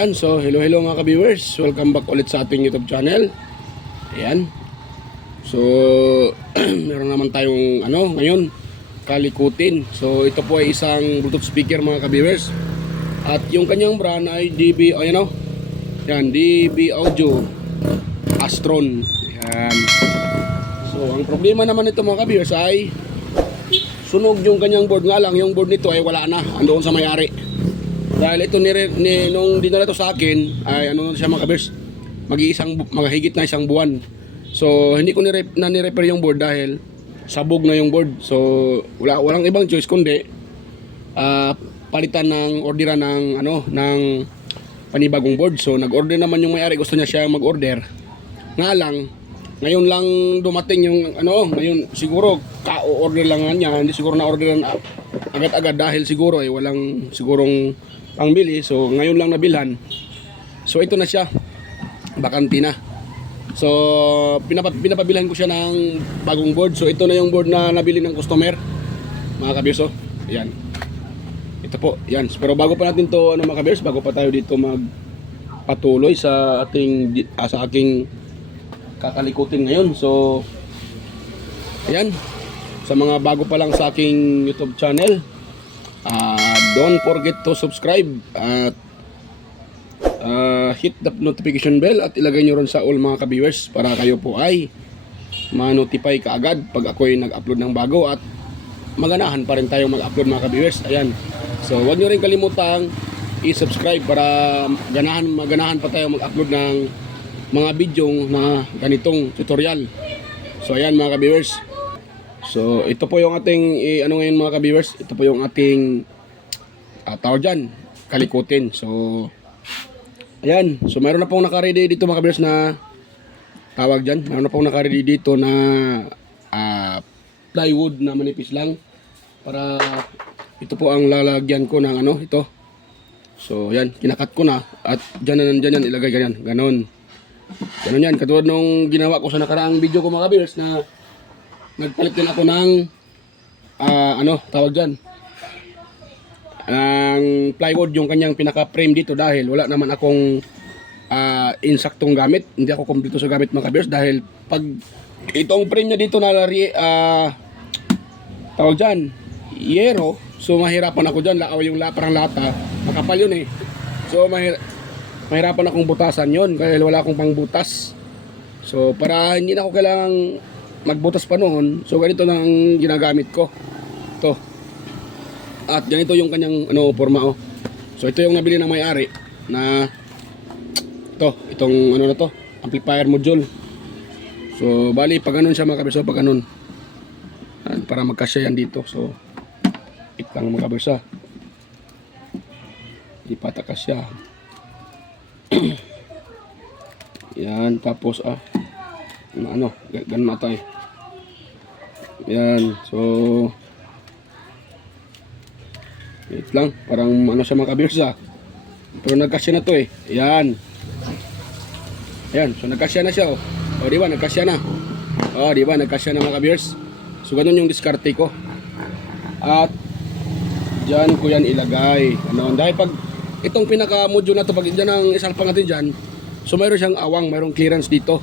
Ayan, so hello mga ka-viewers. Welcome back ulit sa ating YouTube channel. Ayan. So, meron naman tayong ngayon, kalikutin. So, ito po ay isang Bluetooth speaker mga ka-viewers. At yung kanyang brand ay DB, yan, DB Audio Astron. Ayan. So, ang problema naman nito mga ka-viewers ay sunog yung kanyang board. Nga lang, yung board nito ay wala na. Andoon sa may-ari. Dahil ito nung dinala ito sa akin ay siya mga ka-viewers, maghigit na isang buwan. So hindi ko ni-repair yung board dahil sabog na yung board. So walang ibang choice kundi palitan ng orderan ng panibagong board. So nag-order naman yung may-ari, gusto niya siya mag-order. Nga lang ngayon lang dumating yung ngayon siguro ka-order lang niya, hindi siguro na-orderan agad-agad dahil siguro ay walang sigurong pangbili. So ngayon lang nabilhan. So ito na siya, bakante na. So pinapabilhan ko siya ng bagong board. So ito na yung board na nabili ng customer mga kabirso. Ayan, ito po, yan. Pero bago pa natin to mga kabirso, bago pa tayo dito magpatuloy sa aking kakalikutin ngayon. So ayan, sa mga bago pa lang sa aking YouTube channel, don't forget to subscribe at hit the notification bell at ilagay nyo ron sa all mga ka-viewers para kayo po ay ma-notify kaagad pag ako ay nag-upload ng bago at maganahan pa rin tayo mag-upload mga ka-viewers. Ayan. So huwag nyo rin kalimutang i-subscribe para maganahan pa tayo mag-upload ng mga video na ganitong tutorial. So ayan mga ka-viewers. So ito po yung ating ngayon mga ka-viewers, ito po yung ating tawag dyan, kalikutin. So ayan, so mayroon na pong naka-ready dito mga ka-viewers na tawag dyan, mayroon na pong naka-ready dito na plywood na manipis lang para ito po ang lalagyan ko ng ito. So ayan, kinakat ko na at dyan yan ilagay ganyan, ganon yan, katulad nung ginawa ko sa nakaraang video ko mga ka-viewers na nagpalit din ako ng tawag dyan, ang plywood, yung kanyang pinaka-frame dito dahil wala naman akong insaktong gamit. Hindi ako kompleto sa gamit mga ka-viewers dahil pag itong frame niya dito na tawag dyan, yero, so mahirapan ako dyan. Yung parang lata, makapal yun eh. So mahirapan akong butasan yun dahil wala akong pangbutas. So para hindi na ako kailangang magbutas pa noon, so ganito na ang ginagamit ko. Ito. At ganito yung kanyang forma oh. So ito yung nabili ng may-ari na itong na to, amplifier module. So bali pag ganun siya mga kabirsa, pag ganun para magkasya yan dito. So itang mga kabirsa, di patakas siya. Yan, tapos ganun ata eh. Yan, so wait lang, parang siya mga kabirsa. Pero nagkasya na to eh. Ayan. Ayan, so nagkasya na siya oh. O diba, nagkasya na. O diba, nagkasya na mga kabirsa. So ganun yung diskarte ko. At dyan ko yan ilagay. Dahil pag itong pinaka-module na to, pag dyan ang isalpang natin dyan, so mayroon siyang awang, mayroong clearance dito.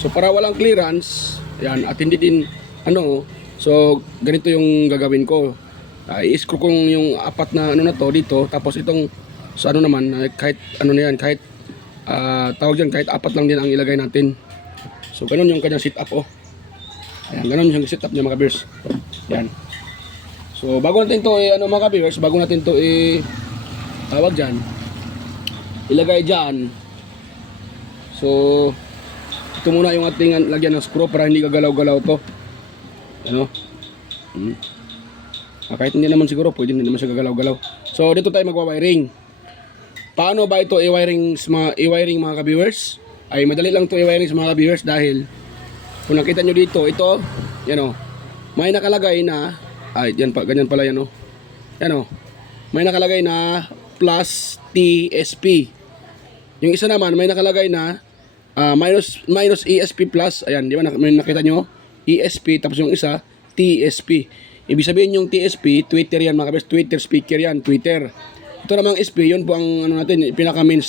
So para walang clearance, ayan, at hindi din so ganito yung gagawin ko. I-screw ko yung apat na to dito, tapos itong sa naman kahit kahit tawag dyan, kahit apat lang din ang ilagay natin. So ganun yung kanyang setup oh. Ayan, ganun yung setup niya mga ka-viewers. Ayan. So bago natin to mga ka-viewers, bago natin to tawag dyan, ilagay dyan. So ito muna yung ating lagyan ng screw para hindi gagalaw-galaw to. Kahit hindi naman siguro, pwede hindi naman siya gagalaw-galaw. So dito tayo magwa-wiring. Paano ba ito i-wiring mga ka-viewers? Ay madali lang to i-wiring sa mga ka-viewers dahil kung nakita nyo dito, ito, may nakalagay na, yan pa, ganyan pala yan may nakalagay na plus TSP. Yung isa naman may nakalagay na minus ESP plus. Ayan, di ba may nakita nyo? ESP, tapos yung isa TSP. Ibig sabihin yung TSP, Twitter yan mga kabes, Twitter speaker yan, Twitter. Ito namang SP, yun po ang ano natin, pinaka-main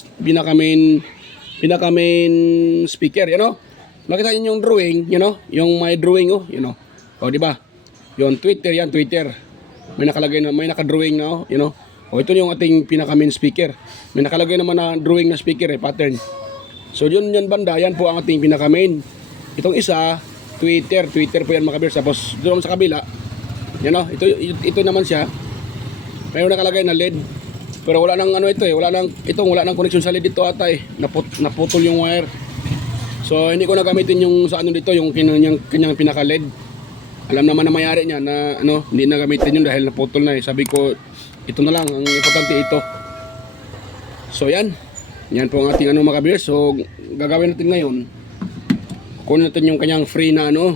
speaker, you know? Makita niyo yung drawing, you know? Yung may drawing, oh, you know? O, di ba? Yun, Twitter yan, Twitter. May nakalagay na, may naka-drawing na, oh, you know? O, ito yung ating pinaka-main speaker. May nakalagay naman na drawing na speaker, pattern. So, yun banda, yan po ang ating pinaka-main. Itong isa, Twitter po yan mga kabiyers. Tapos, doon sa kabila, you know? Ito naman siya. Mayroon nakalagay na LED. Pero wala nang ano ito wala nang connection sa LED dito ata naputol yung wire. So hindi ko na gamitin yung sa ano dito, yung kanyang pinaka LED. Alam naman na mayari niya na ano, hindi na gamitin yun dahil naputol na Sabi ko, ito na lang, ang importante ito. So yan po ang ating ano mga kabiyers. So gagawin natin ngayon, kunin natin yung kanyang free na ano.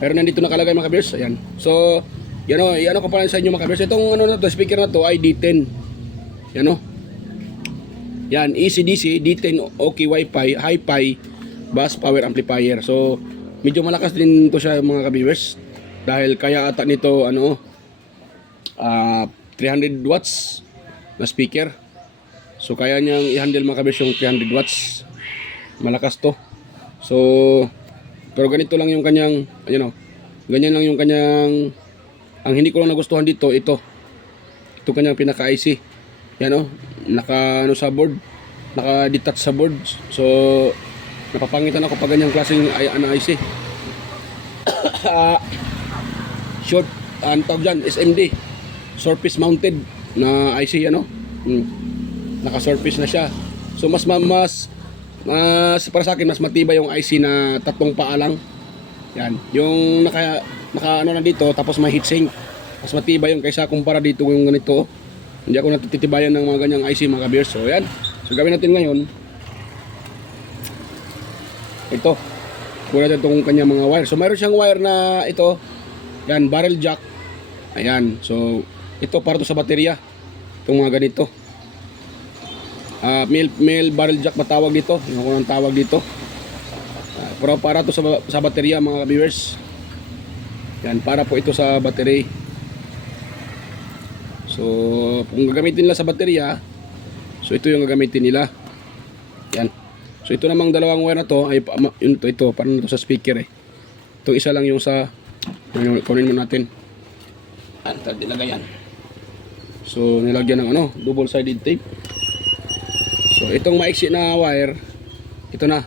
Pero nandito nakalagay mga kabiyers, ayan. So yan ko pala sa inyo mga kabiyers. Itong ano na to, speaker na to ay D10. Yan o. Yan, AC/DC, D10, OK Wi-Fi, Hi-Fi, bus power amplifier. So, medyo malakas din to siya mga ka-viewers. Dahil kaya ata nito, 300 watts na speaker. So, kaya niyang i-handle mga ka-viewers yung 300 watts. Malakas to. So, pero ganito lang yung kanyang, ganyan lang yung kanyang, ang hindi ko lang nagustuhan dito, ito kanyang pinaka-IC. Yan sa board, naka-detach sa board. So, napapangitan ako pag ganyang klaseng IC. Short, ang tawag dyan, SMD, surface mounted na IC, naka-surface na siya. So, mas para sa akin, mas matibay yung IC na tatlong paa lang. Yan, yung naka na dito, tapos may heatsink. Mas matibay yung kaysa kumpara dito yung ganito. Hindi ako natititibayan ng mga ganyang IC mga kabiyers. So yan. So gawin natin ngayon. Ito. Kuha natin itong kanyang mga wire. So mayroon siyang wire na ito. Yan. Barrel jack. Ayan. So ito para to sa baterya. Itong mga ganito. Male barrel jack matawag dito. Yung kung ang tawag dito. Pero para to sa baterya mga kabiyers. Yan. Para po ito sa battery. So, kung gagamitin nila sa baterya, so ito yung gagamitin nila. Yan. So, ito namang dalawang wire na to, ay ito, parang ito sa speaker Ito isa lang yung sa, kunin mo natin. Nilagay yan. So, nilagyan ng double-sided tape. So, itong maiksi na wire, ito na.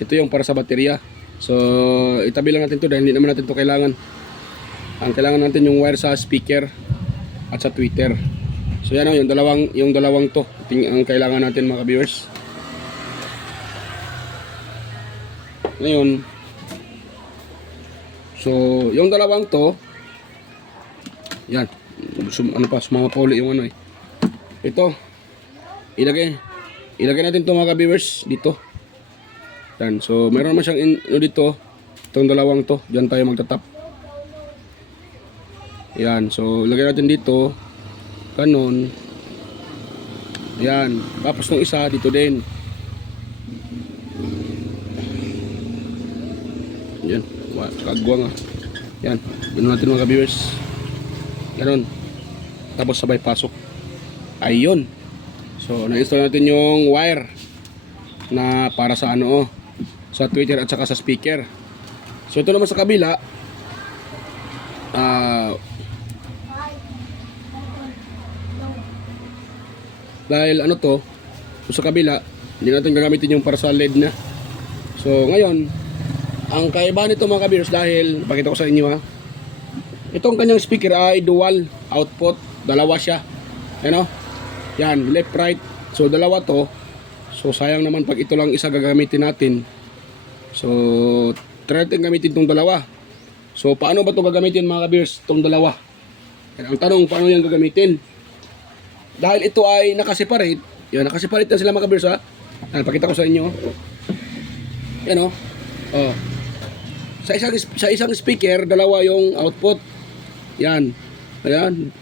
Ito yung para sa baterya. So, itabi lang natin to dahil hindi naman natin to kailangan. Ang kailangan natin yung wire sa speaker at sa Twitter. So yan yung dalawang to ang kailangan natin mga viewers. Ngayon, so yung dalawang to, yan, sumamapuli yung ito, ilagay natin to mga viewers dito. Yan, so meron naman siyang dito, itong dalawang to, dyan tayo magtatap. Yan, so lagay natin dito kanon. Yan, tapos ng isa dito din. Yan, kagwa nga. Yan, ganoon natin mga viewers. Ganon. Tapos sabay pasok. Ayun. So na-install natin yung wire na para sa sa Twitter at saka sa speaker. So ito naman sa kabila, dahil sa kabila hindi natin gagamitin yung para sa LED na. So ngayon, ang kaibahan nito mga kabiyers, dahil pakita ko sa inyo itong kanyang speaker ay dual output, dalawa siya, yan, left right, so dalawa to. So sayang naman pag ito lang isa gagamitin natin. So try natin gamitin itong dalawa. So paano ba ito gagamitin mga kabiyers, itong dalawa? Ang tanong, paano yan gagamitin? Dahil ito ay nakaseparate. Yan, nakaseparate na sila mga kabiyers Yan, pakita ko sa inyo. Yan Sa isang speaker, dalawa yung output. Yan. Ayan.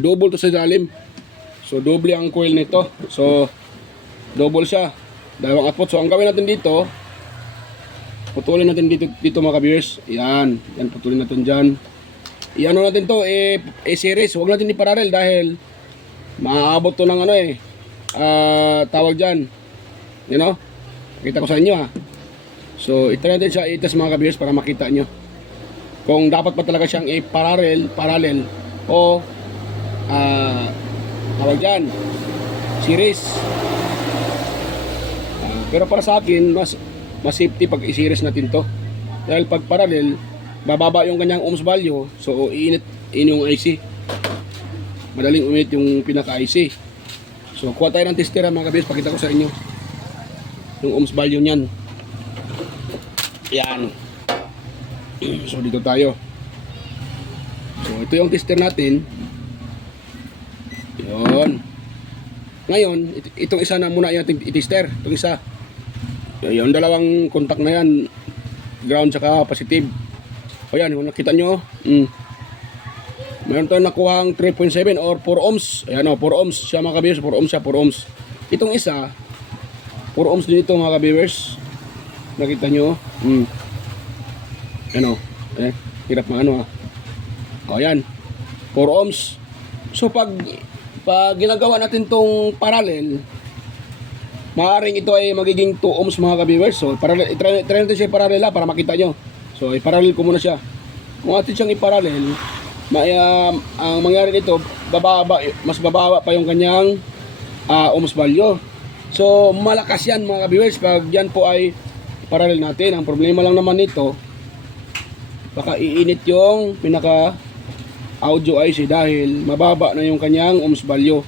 Double to sa ilalim. So double ang coil nito. So double siya. Dalawang output. So ang gawin natin dito, putulin natin dito mga kabiyers. Yan. Yan, putulin natin dyan. Iano natin to, series. Huwag natin i-parallel dahil Maaabot to ng ano eh. Tawag dyan. You know? Kita ko sa inyo ha. So, ito natin siya itas mga ka-viewers para makita nyo. Kung dapat pa talaga siyang parallel o tawag dyan, series. Pero para sa akin, mas safety pag i-series natin to. Dahil pag parallel, bababa yung kanyang ohms value, so iinit yung IC. Madaling uminit yung pinaka-IC. So kuha tayo ng tester mga kabis, pakita ko sa inyo yung ohms value niyan. Yan. So dito tayo. So ito yung tester natin. Yun. Ngayon, itong isa na muna yung i-tester. Itong isa. Yung dalawang contact na yan, ground saka positive. O yan, kung nakita nyo, mayroon tayong nakuhang 3.7 or 4 ohms. Ayan o, 4 ohms siya mga ka-viewers, 4 ohms siya, 4 ohms. Itong isa, 4 ohms din ito mga ka-viewers. Nakita nyo, ano, hirap na ano ha. O yan, 4 ohms. So pag ginagawa natin tong parallel, maaaring ito ay magiging 2 ohms mga ka-viewers. So parallel, try natin siya parallel para makita nyo. So i-parallel ko muna siya. Kung atin siyang i-parallel, ang mangyari nito, mas bababa pa yung kanyang ohms value. So malakas yan mga ka-viewers pag yan po ay parallel natin. Ang problema lang naman nito, baka iinit yung pinaka audio IC dahil mababa na yung kanyang ohms value.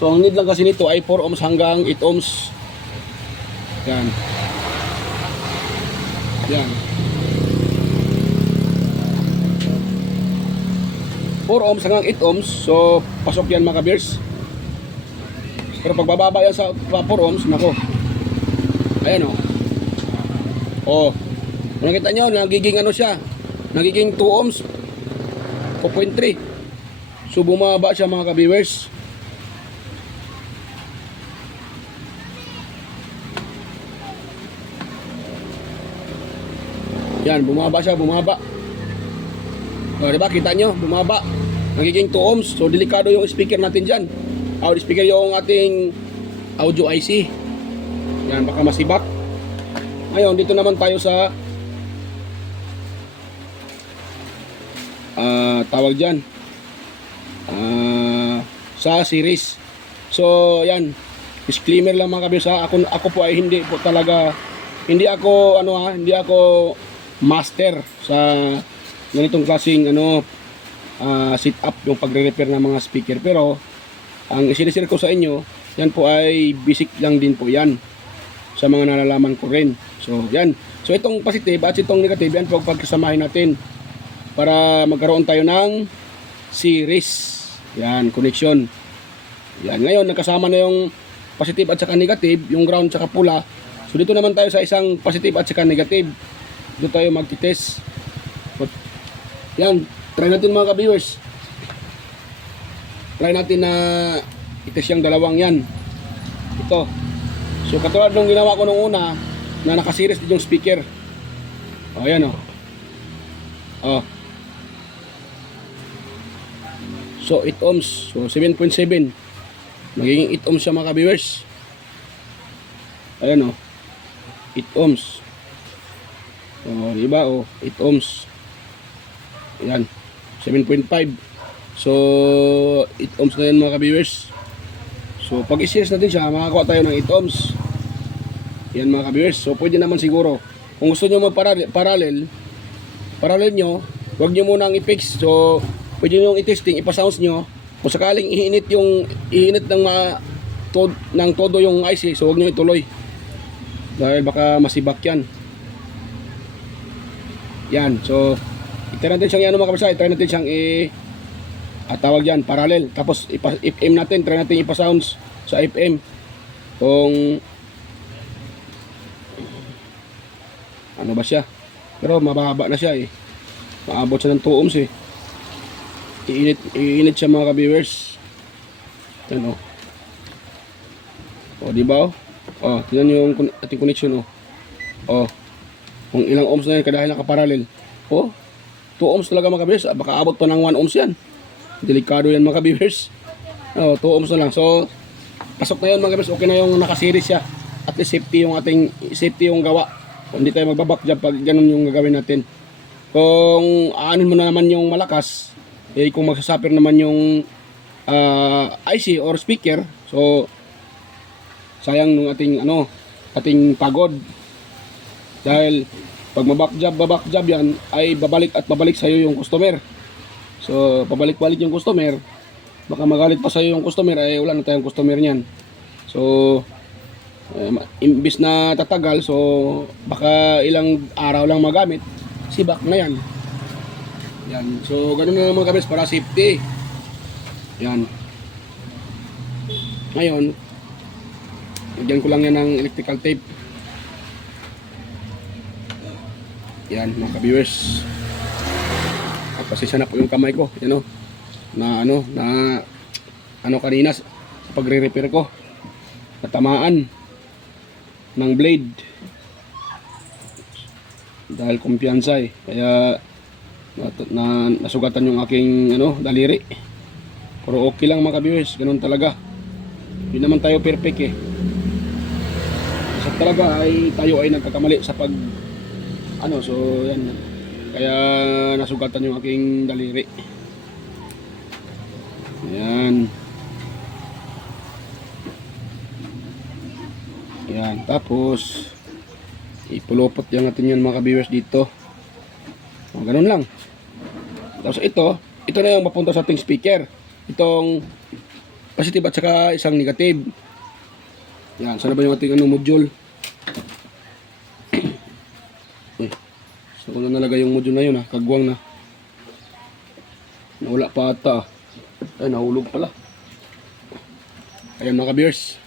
So ang need lang kasi nito ay 4 ohms hanggang 8 ohms. Yan. Yan. 4 ohms hanggang 8 ohms. So pasok yan mga ka-viewers. Pero pag bababa yan sa 4 ohms, nako. Ayan o. Oh. Kung nakita nyo, nagiging ano siya, nagiging 2 ohms, 4.3. So bumaba siya mga ka-viewers. Yan, bumaba siya, bumaba. O, diba, kita nyo, bumaba. Nagiging 2 ohms. So delikado yung speaker natin dyan. Audio speaker yung ating audio IC. Yan, baka masibak. Ngayon, dito naman tayo sa tawag dyan sa series. So yan, disclaimer lang mga kabisa, ako po ay hindi po talaga, hindi ako master sa ganitong klaseng sit up yung pagre-repair ng mga speaker. Pero ang isinisir ko sa inyo, yan po ay basic lang din po yan sa mga nalalaman ko rin. So yan, so itong positive at itong negative, yan po pagkasamahin natin para magkaroon tayo ng series. Yan, connection. Yan, ngayon nakasama na yung positive at saka negative, yung ground at saka pula. So dito naman tayo sa isang positive at saka negative. Dito tayo magti-test. Yan, try natin mga ka-viewers. Try natin na i-test yung dalawang yan. Ito. So katulad nung ginawa ko nung una, na naka-series din yung speaker. O, yan o. O. So 8 ohms, so 7.7. Magiging 8 ohms siya mga ka-viewers. Ayan o, 8 ohms. O, diba o, 8 ohms. Ayan, 7.5. So 8 ohms na yan mga ka-viewers. So pag i-series natin siya, makakuha tayo ng 8 ohms. Yan mga ka-viewers. So pwede naman siguro, kung gusto nyo mag-parallel nyo, huwag nyo munang i-fix. So pwede nyo i-testing, ipa-sounds nyo. Kung sakaling iinit ng todo yung IC, so huwag nyo ituloy. Dahil baka masibak yan. Yan, so i-try natin siyang mga kabisa, i-try natin siyang tawag yan, parallel. Tapos FM natin, try natin ipa-sounds sa FM. Kung ano ba siya. Pero mababa na siya eh. Maabot siya ng 2 ohms eh. Iinit siya mga ka-viewers. Yan o. O, diba o? O, tignan nyo yung ating connection o. O. Kung ilang ohms na yan dahil nakaparallel. O, 2 ohms talaga mga ka-viewers. Baka abot pa ng 1 ohms yan. Delikado yan mga ka-viewers. Oh, 2 ohms na lang. So, pasok na yun mga kabiyers. Okay na yung nakaseries siya. At least safety yung gawa. Hindi tayo magbaback job pag ganun yung gagawin natin. Kung aanin mo na naman yung malakas, eh kung magsasuffer naman yung IC or speaker, so sayang nung ating pagod. Dahil pag babak job yan, ay babalik at babalik sa iyo yung customer. So, pabalik-balik yung customer, baka magalit pa sa iyo yung customer, ay wala na tayong customer niyan. So, imbis na tatagal, so baka ilang araw lang magamit, sibak na yan. Yan. So, ganun na mga kabis para safety. Yan. Ngayon, lagyan ko lang yan ng electrical tape. Yan mga ka-viewers. At pasensya na po yung kamay ko, na kanina sa pagre-repair ko, natamaan ng blade dahil kumpiyansa kaya nasugatan yung aking daliri. Pero okay lang mga ka-viewers, ganun talaga. Hindi naman tayo perfect Sa talaga ay tayo ay nagkakamali sa so yan. Kaya nasugatan yung aking daliri. Yan. Yan, tapos ipulupot lang natin yan mga ka-viewers dito. Ganun lang. Tapos ito na yung mapunta sa ating speaker. Itong positive at saka isang negative. Yan, sana ba yung ating module? So kung nalagay yung module na yun kagwang na. Nawala pa ata. Ay, nahulog pala. Ayan mga ka-viewers.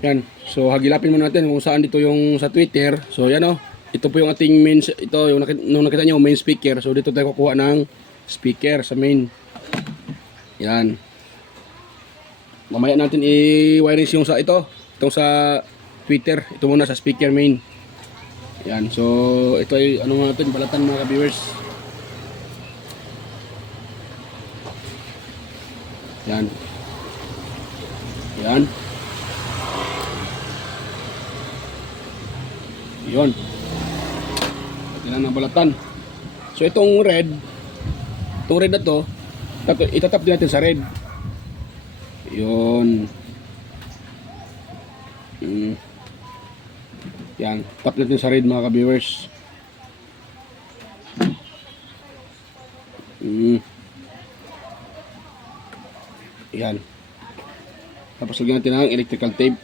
Yan. So hagilapin muna natin kung saan dito yung sa Twitter. So yan ito po yung ating main, ito yung nung nakita nyo main speaker. So dito tayo kukuha ng speaker sa main. Yan. Mamaya natin i-wirings yung sa itong sa Twitter. Ito muna sa speaker main. Yan. So ito ay natin balatan mga ka-viewers. Yan. Yan. Yun. Pati lang ng balatan. So itong red na to, itatap din natin sa red. Yun. Yan. Tap natin sa red mga ka-viewers. Yan. Tapos lagyan natin ang electrical tape.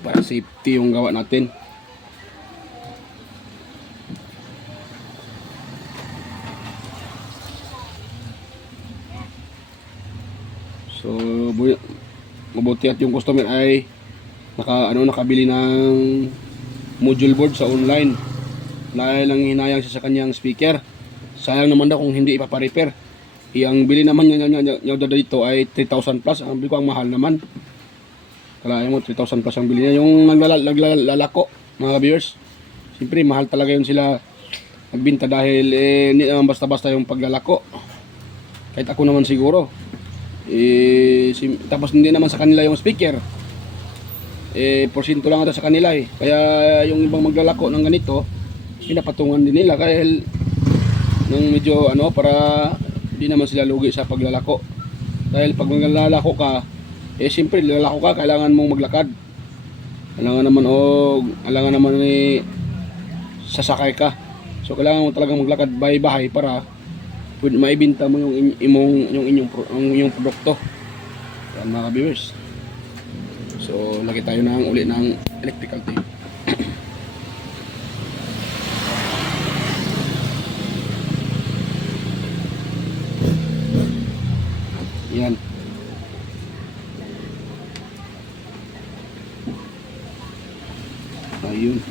Para safety yung gawa natin. So mabuti at yung customer ay nakabili ng module board sa online dahil lang hinayang siya sa kanyang speaker. Sayang naman daw kung hindi ipaparepair. Ang bili naman niya dito ay 3,000 plus. Ang bili ko ang mahal naman. Kalahin mo 3,000 plus ang bili niya. Yung naglalako mga viewers, siyempre mahal talaga yun sila nagbinta dahil hindi naman basta-basta yung paglalako. Kahit ako naman siguro tapos hindi naman sa kanila yung speaker, porsyento lang ito sa kanila kaya yung ibang maglalako ng ganito pinapatungan din nila dahil nung medyo para di naman sila lugi sa paglalako. Dahil pag maglalako ka, siyempre lalako ka, kailangan mong maglakad. Kailangan naman sasakay ka. So kailangan mo talagang maglakad bahay-bahay para maibenta mo yung inyong produkto. Yan mga viewers. So lagi tayo uli ng electrical tape. Yan. Ayun.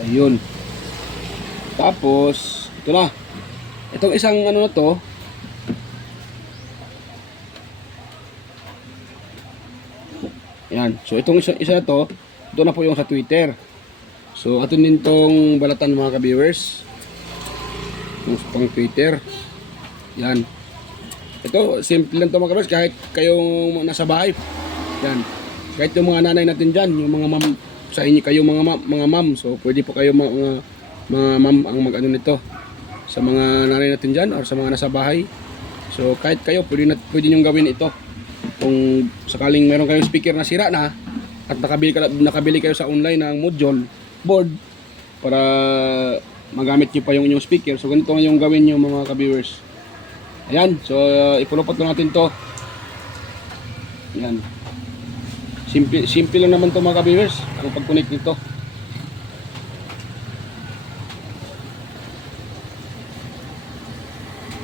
Ayun. Tapos, ito na. Itong isang na to, Ayan. So itong isa na to, ito na po yung sa Twitter. So atin din tong balatan mga ka-viewers. Yung pang Twitter. Yan. Ito, simple lang to mga ka-viewers. Kahit kayong nasa bahay. Yan. Kahit yung mga nanay natin dyan, yung mga ma'am, sa inyo kayo mga ma'am. So pwede po kayo mga ma'am ang mag-ano nito. Sa mga nanay natin dyan or sa mga nasa bahay. So kahit kayo, pwede nyo gawin ito. Kung sakaling meron kayong speaker na sira na at nakabili kayo sa online ng module board para magamit nyo pa yung inyong speaker. So ganito nga yung gawin nyo mga ka-viewers. Ayan, so ipulupot na natin to. Ayan. Simple lang naman to mga ka-viewers ang pag-connect nito.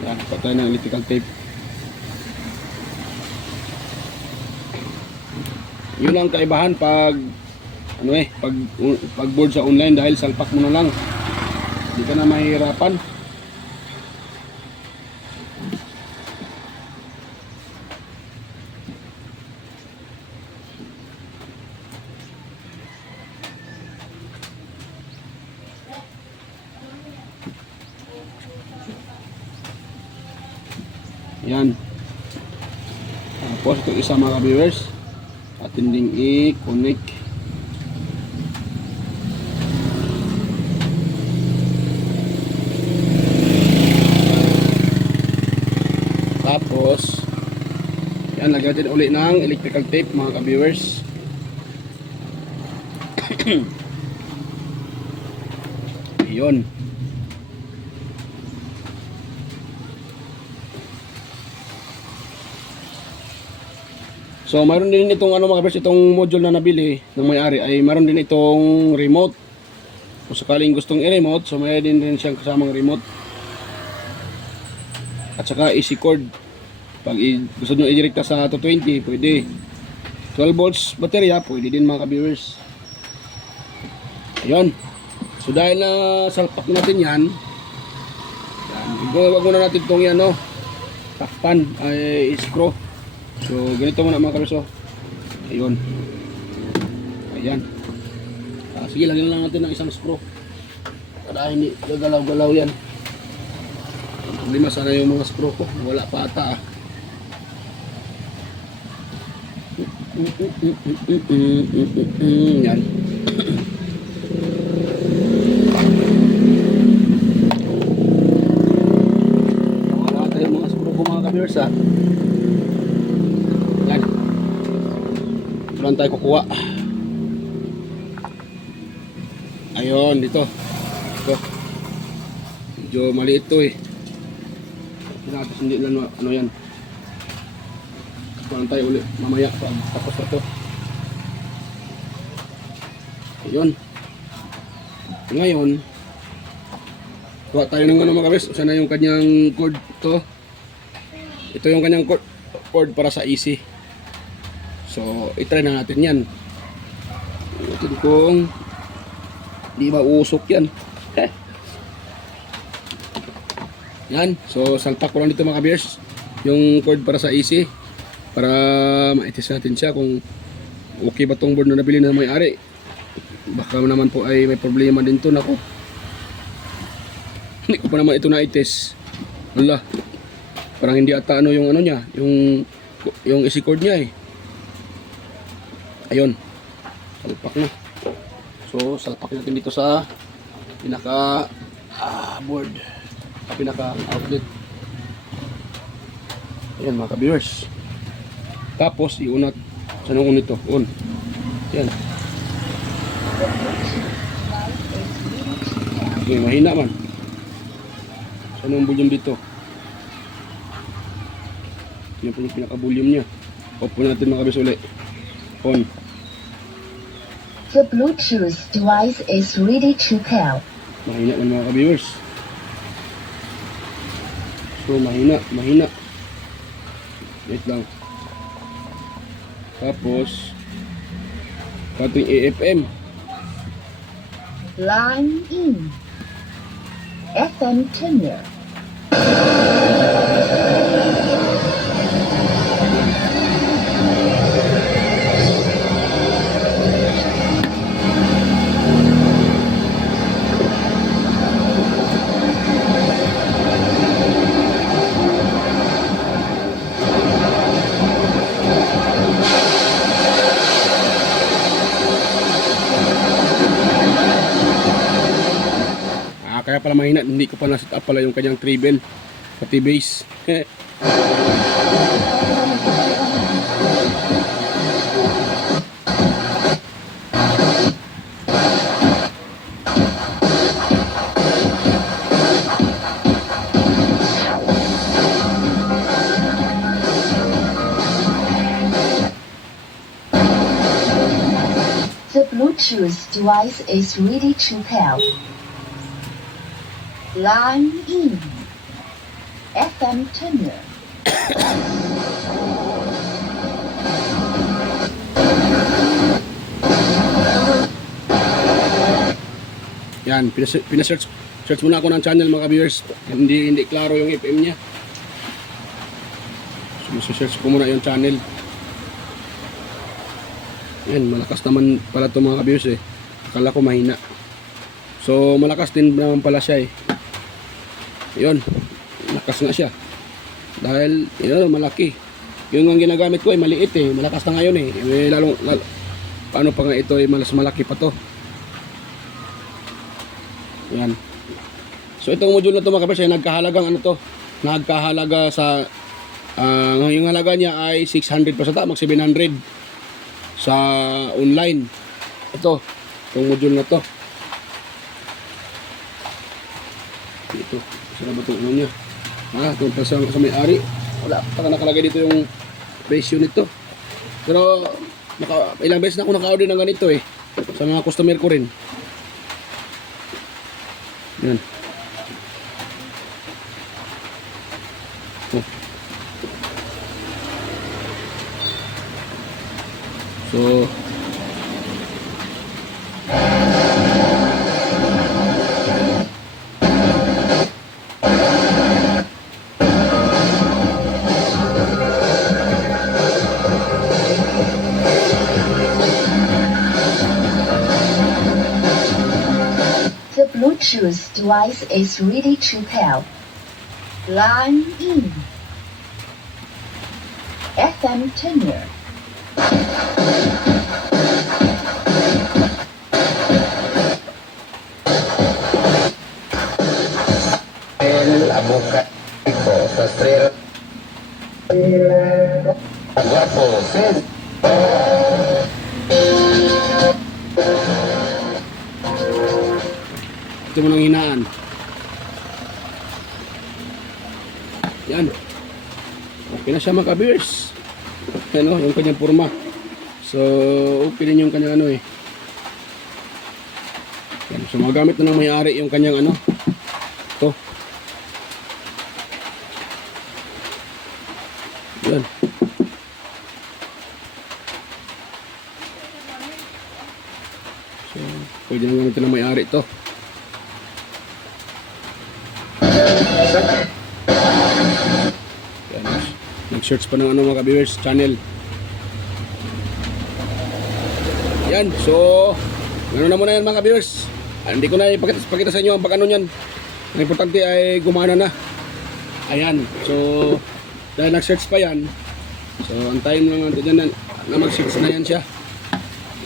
Ayan, patay ng electrical tape. Yun ang kaibahan pag pag board sa online dahil salpak mo na lang. Hindi ka na mahihirapan. Yan. Tapos itong isa mga viewers, atin ding i-connect. Tapos yan, lagyan din uli ng electrical tape mga ka-viewers. Ayun. So mayroon din itong mga viewers, itong module na nabili ng may-ari ay mayroon din itong remote. Kung sakaling gustong i-remote, so may din siyang kasamang remote. At saka easy cord. Pag gusto nyo i-direkta sa 220, pwede. 12 volts baterya, pwede din mga ka-viewers. Ayun. So dahil na salpak natin yan, wag muna natin itong yan, takpan, ay screw. So ganito muna mga ka-viewers. Ayun. Ayan. Sige, lagyan lang natin ng isang screw para hindi gagalaw-galaw yan. Problema sana yung mga screw ko, wala pa ata yan. Wala tayong mga screw ko mga ka-viewers yan. Ito lang tayo kukuha. Ayun, dito. Ito. Medyo maliit to Tapos hindi lang ano yan. Parang tayo ulit mamaya tapos na to. Ayun. Ngayon, kuha tayo ng mga kabis. Sana yung kanyang cord to. Ito yung kanyang cord para sa easy. So, itry na natin yan. Ito kung di ba uusok yan. Yan. So salpak ko lang dito mga ka-viewers yung cord para sa easy para ma-test natin siya kung okay ba tong board na nabili na may-ari. Baka naman po ay may problema din to. Nako, hindi ko pa naman ito na-test. Wala, parang hindi ata yung ano niya, yung easy cord niya Ayun, salpak na. So salpak natin dito sa pinaka board, pinaka outlet. Ayan mga ka-viewers. Tapos iunat. Saan ang unit to? On. Ayan. Okay, mahina man. Saan ang volume dito? Yan po yung pinaka-volume nya. Off po natin mga ka-viewers ulit. On. The Bluetooth device is ready to pair. Mahina man mga ka-viewers. So mahina. Wait lang. Tapos ating AFM. Line in. FM tuner. pala mahina, hindi ko pa na-set up pala yung kanyang treble pati bass. The Bluetooth device is ready to pair. Line in. FM tuner. Yan, search muna ako ng channel mga viewers. Hindi klaro yung FM niya. So, search ko muna yung channel. Yan, malakas naman pala ito mga viewers eh. Akala ko mahina. So, malakas din naman pala siya eh. Yun, malakas nga siya. Dahil, yun, malaki. Yung ang ginagamit ko ay maliit eh. Malakas na ngayon eh. Paano pa nga ito ay malaki pa to. Yan. So itong module na to mga kapatid, nagkahalagang ano to? Nagkahalaga sa yung halaga niya ay 600 pa sa mag 700 sa online. Itong module na to. Ito. Saan ba itong ano niya? Itong sa may-ari. Wala pa nakalagay dito yung presyo nito. Pero ilang beses na ako naka-order ng ganito eh. Sa mga customer ko rin. Yan. Oh. So The Bluetooth device is ready to pair. Line in. FM tuner. El aboca sastrer guapo sen ito mo nang hinaan. Yan. Okay na siya mga viewers. Ano, yung kanyang forma. So, okay din yung kanyang ano eh. Yan. So, magamit na ng may-ari yung kanyang ano. Ito. Yan. So, pwede na gamitin ng may-ari ito. Yan. Nag-search pa ng ano mga viewers channel. Yan. So, ganoon na muna yan mga viewers. Hindi ko na ipakita sa inyo ang pag-ano yan. Ang importante ay gumana na. Ayan. So, dahil nag-search pa yan. So, antayin lang natin dyan na mag-search na yan siya.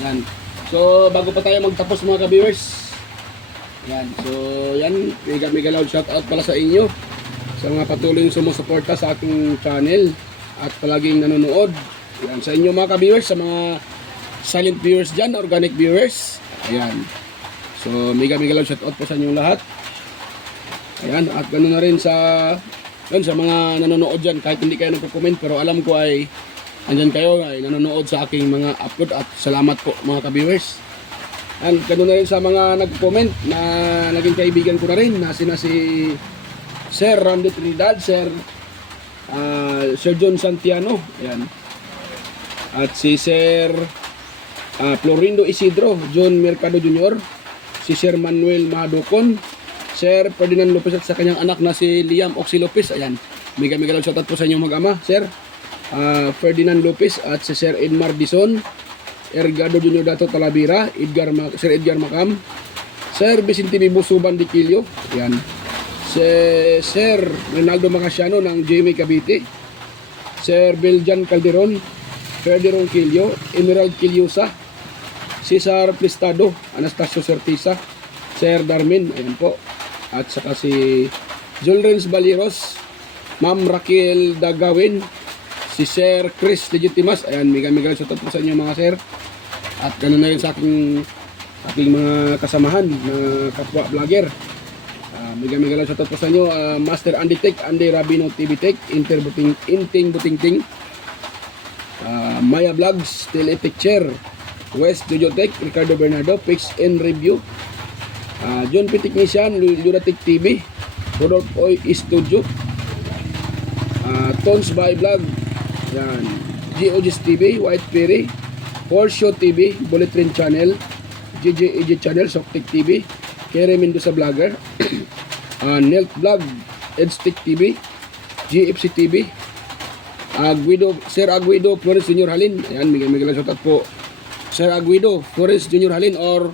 Yan. So, bago pa tayo magtapos mga viewers. Yan. So, yan. Mega loud shoutout pala sa inyo. Sa mga patuloy yung sumusuporta sa aking channel. At palaging nanonood. Yan. Sa inyo mga viewers. Sa mga silent viewers dyan. Organic viewers. Ayan. So, mega loud shoutout po sa inyo lahat. Ayan. At ganoon na rin sa mga nanonood dyan. Kahit hindi kayo nagko-comment. Pero alam ko ay andyan kayo ay nanonood sa aking mga upload. At salamat po mga viewers. And ganoon na rin sa mga nag-comment na naging kaibigan ko na rin na si Sir Randy Trinidad, Sir John Santiano, ayan. At si Sir Florindo Isidro, John Mercado Jr., si Sir Manuel Madocon, Sir Ferdinand Lopez at sa kanyang anak na si Liam Oxy Lopez, ayan. Mega lang shoutout po sa inyong mag-ama, Sir Ferdinand Lopez at si Sir Edmar Dison, Ergado Junior Dato Talavera, Sir Edgar Macam, Sir Vicente Bibo Suban de Quillo, yan. Sir Ronaldo Macasiano ng JMA Cavite, Sir Beljan Calderon, Ferdinand Quillo, Emerald Quillosa, Cesar Plistado, Anastasio Certisa, Sir Darmin, ayan po. at saka si Julrens Baliros, Ma'am Raquel Dagawin, si Sir Chris Legitimas. Ayan, mega shoutout po sa inyo mga sir. At ganoon na rin sa aking mga kasamahan na kapwa vlogger. Mega shoutout po sa inyo. Master Andy Tech, Andy Rabino TV Tech, Inting Butingting, Maya Vlogs, Tele Picture, West Jojo Tech, Ricardo Bernardo, Fix and Review, John P. Technician, Lunatic TV, Rodolph Oy Studio, Tons by Vlog, yan, GOG's TV, White Ferry, Show TV, Bullet Train Channel, JJEJ Channel, Soktek TV, Kere Mendoza Vlogger, Nelt Vlog, Edstick TV, GFC TV, Sir Aguido Flores Junior Halin. Ayan, mega shoutout po Sir Aguido Flores Junior Halin, or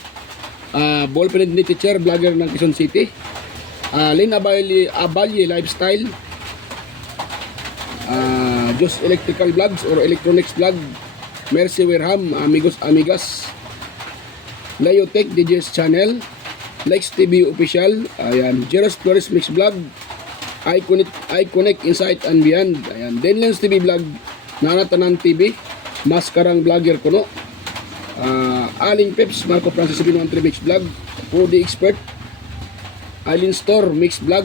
ballpen teacher, vlogger ng Quezon City. Lynn Abalye Lifestyle, Just Electrical Vlogs or Electronics Vlog, Mercy Werham, Amigos Amigas, Layotech DJ's Channel, Lex TV Official, ayan, Jeros Flores Mix Vlog, Iconic Insight and Beyond, ayan, Denlens TV Vlog, Nanatanan TV, Maskarang Vlogger Kuno, Aling Peps, Marco Francis 713 Mix Vlog, Foodie Expert, Island Store Mix Vlog,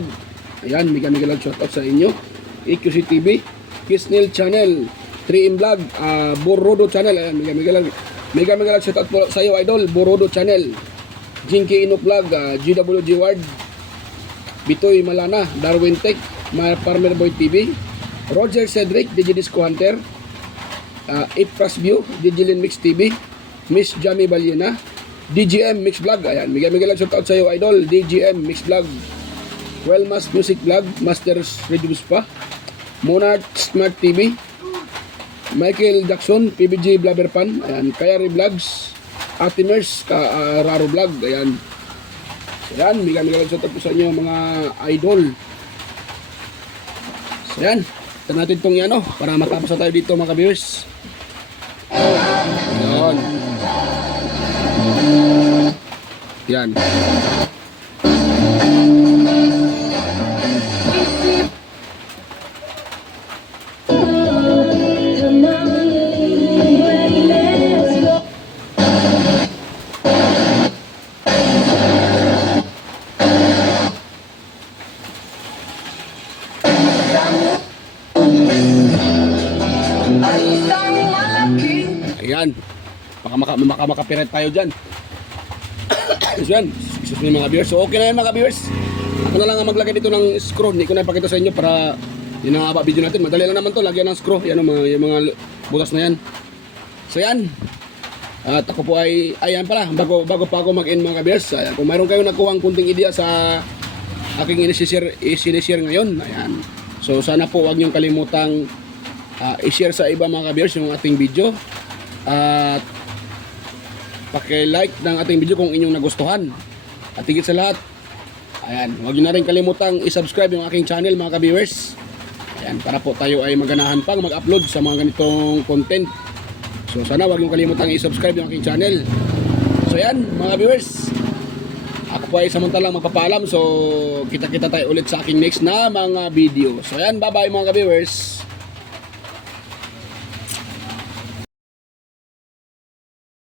ayan, mega lang shoutout sa inyo, EQC TV, Kisnil Channel, 3M Vlog, Borodo Channel, ayan, mega lang shoutout po sa iyo idol, Borodo Channel, Jinky Ino Vlog, GWG Ward, Bitoy Malana, Darwin Tech, Farmer Boy TV, Roger Cedric, DJ Disco Hunter, Ipras View, Digilin Mix TV, Miss Jamie Balyena, DGM Mix Vlog, ayan, mega lang shoutout sa iyo idol, DGM Mix Vlog, Wellmas Music Vlog, Masters Reduce pa, Monarch Smart TV, Michael Jackson, PBG Blabberpan, ayan, Kayari Vlogs, Atimers, Raro Vlog, ayan. So, ayan, mega lang shoutout po sa inyo mga idol. So, ayan, ito natin itong ano, para matapos na tayo dito mga viewers. Ayan. Yan. Ayan. Baka makapiret tayo dyan. So yan, excuse me mga viewers. So okay na yan mga viewers. Ako na lang ang maglagay dito ng screw. Hindi ko na ipakita sa inyo para yun ang haba video natin. Madali lang naman to, lagyan ng screw. Yan yung mga butas na yan. So yan. At ako po ay, ayan pala, bago pa ako mag-end mga viewers. Ayan, kung mayroon kayong nakuha ang kunting idea sa aking i-share ngayon. Ayan. So sana po huwag niyong kalimutang i-share sa iba mga viewers yung ating video. At paki-like ng ating video kung inyong nagustuhan. At higit sa lahat, ayan, huwag nyo na rin kalimutang i-subscribe yung aking channel mga ka-viewers. Ayan, para po tayo ay maganahan pang mag-upload sa mga ganitong content. So sana huwag nyo kalimutang i-subscribe yung aking channel. So ayan mga viewers, ako po ay samantalang magpapaalam. So kita-kita tayo ulit sa aking next na mga video. So ayan, bye bye mga ka-viewers.